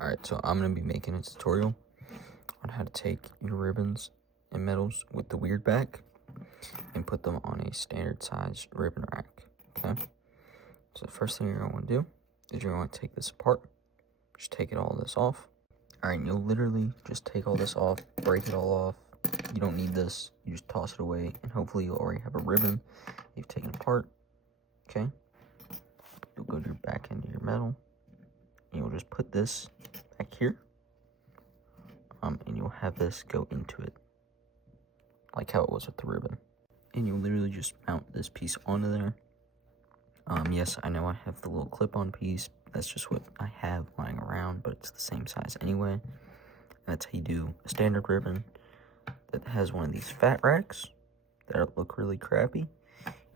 Alright, so I'm going to be making a tutorial on how to take your ribbons and metals with the weird back and put them on a standard size ribbon rack, okay? So the first thing you're going to want to do is you're going to take this apart, just take all this off. Alright, and you'll literally just take all this off, break it all off. You don't need this, you just toss it away, and hopefully you'll already have a ribbon you've taken apart, okay? You'll go to your back end of your metal, and you'll just put this back here, and you'll have this go into it, like how it was with the ribbon. And you'll literally just mount this piece onto there. Yes, I know I have the little clip-on piece. That's just what I have lying around, but it's the same size anyway. That's how you do a standard ribbon that has one of these fat racks that look really crappy.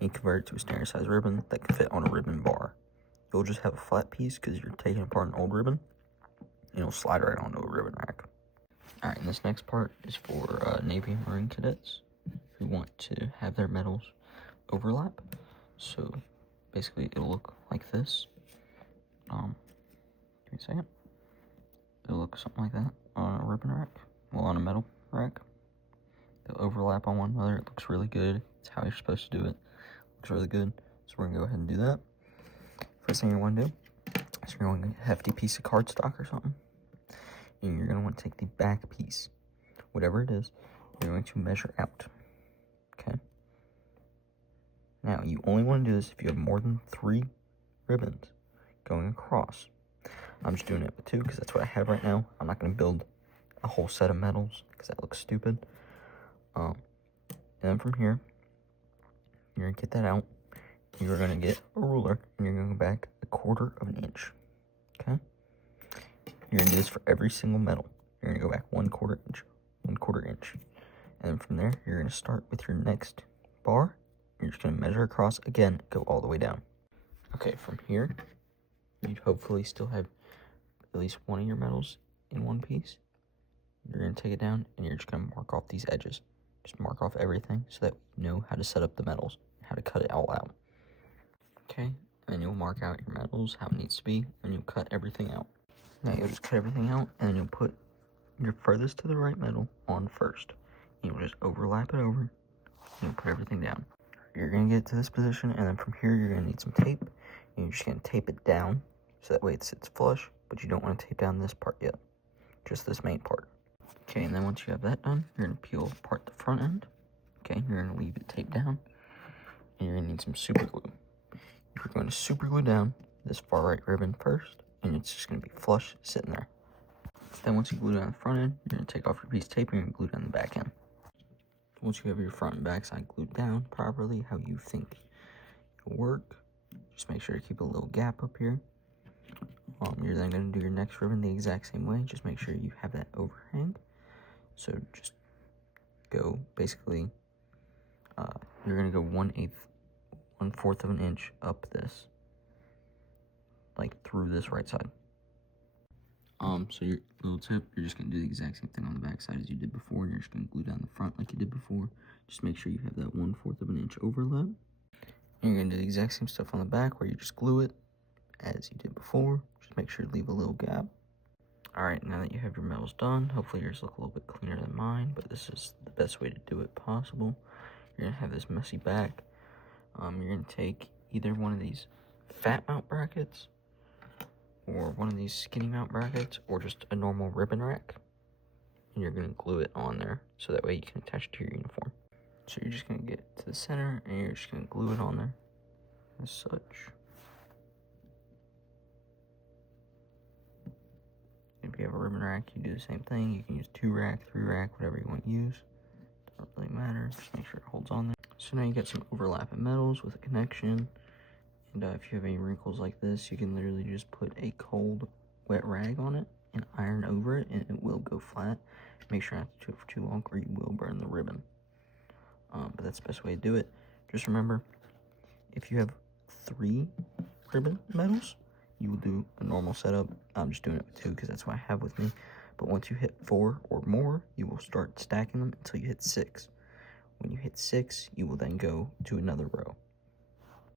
You convert it to a standard size ribbon that can fit on a ribbon bar. You'll just have a flat piece because you're taking apart an old ribbon, and it'll slide right onto a ribbon rack. Alright, and this next part is for Navy and Marine cadets who want to have their metals overlap. So basically it'll look like this. Give me a second. It'll look something like that on a ribbon rack. Well, on a metal rack. They'll overlap on one another. It looks really good. It's how you're supposed to do it. Looks really good. So we're gonna go ahead and do that. First thing you want to do is you're going to get a hefty piece of cardstock or something. And you're going to want to take the back piece, whatever it is, you're going to measure out, okay? Now, you only want to do this if you have more than 3 ribbons going across. I'm just doing it with 2 because that's what I have right now. I'm not going to build a whole set of metals because that looks stupid. And then from here, you're going to get that out. You're going to get a ruler, and you're going to go back 1/4 of an inch, okay? You're going to do this for every single metal. You're going to go back 1/4 inch, 1/4 inch. And then from there, you're going to start with your next bar. You're just going to measure across again, go all the way down. Okay, from here, you'd hopefully still have at least one of your metals in one piece. You're going to take it down, and you're just going to mark off these edges. Just mark off everything so that you know how to set up the metals, how to cut it all out. Okay, and then you'll mark out your metals, how it needs to be, and you'll cut everything out. Now you'll just cut everything out, and then you'll put your furthest to the right metal on first. You'll just overlap it over, and you'll put everything down. You're going to get to this position, and then from here you're going to need some tape, and you're just going to tape it down, so that way it sits flush, but you don't want to tape down this part yet, just this main part. Okay, and then once you have that done, you're going to peel apart the front end. Okay, you're going to leave it taped down, and you're going to need some super glue. You're going to super glue down this far right ribbon first, and it's just going to be flush sitting there. Then once you glue down the front end, you're going to take off your piece of tape and you're going to glue down the back end. Once you have your front and back side glued down properly, how you think it'll work, just make sure to keep a little gap up here. You're then going to do your next ribbon the exact same way. Just make sure you have that overhang. So just go, basically, you're going to go 1/4 of an inch up this, like through this right side. So your little tip, you're just going to do the exact same thing on the back side as you did before. You're just going to glue down the front like you did before. Just make sure you have that 1/4 of an inch overlap. And you're going to do the exact same stuff on the back where you just glue it as you did before. Just make sure to leave a little gap. Alright, now that you have your metals done, hopefully yours look a little bit cleaner than mine, but this is the best way to do it possible. You're going to have this messy back. You're going to take either one of these fat mount brackets, or one of these skinny mount brackets, or just a normal ribbon rack, and you're going to glue it on there so that way you can attach it to your uniform. So you're just going to get to the center, and you're just going to glue it on there as such. If you have a ribbon rack, you do the same thing. You can use 2 rack, 3 rack, whatever you want to use. Doesn't really matter. Just make sure it holds on there. So now you got some overlapping metals with a connection. And if you have any wrinkles like this, you can literally just put a cold, wet rag on it and iron over it, and it will go flat. Make sure not to do it for too long, or you will burn the ribbon. But that's the best way to do it. Just remember, if you have 3 ribbon metals, you will do a normal setup. I'm just doing it with 2 because that's what I have with me. But once you hit 4 or more, you will start stacking them until you hit 6. When you hit 6, you will then go to another row.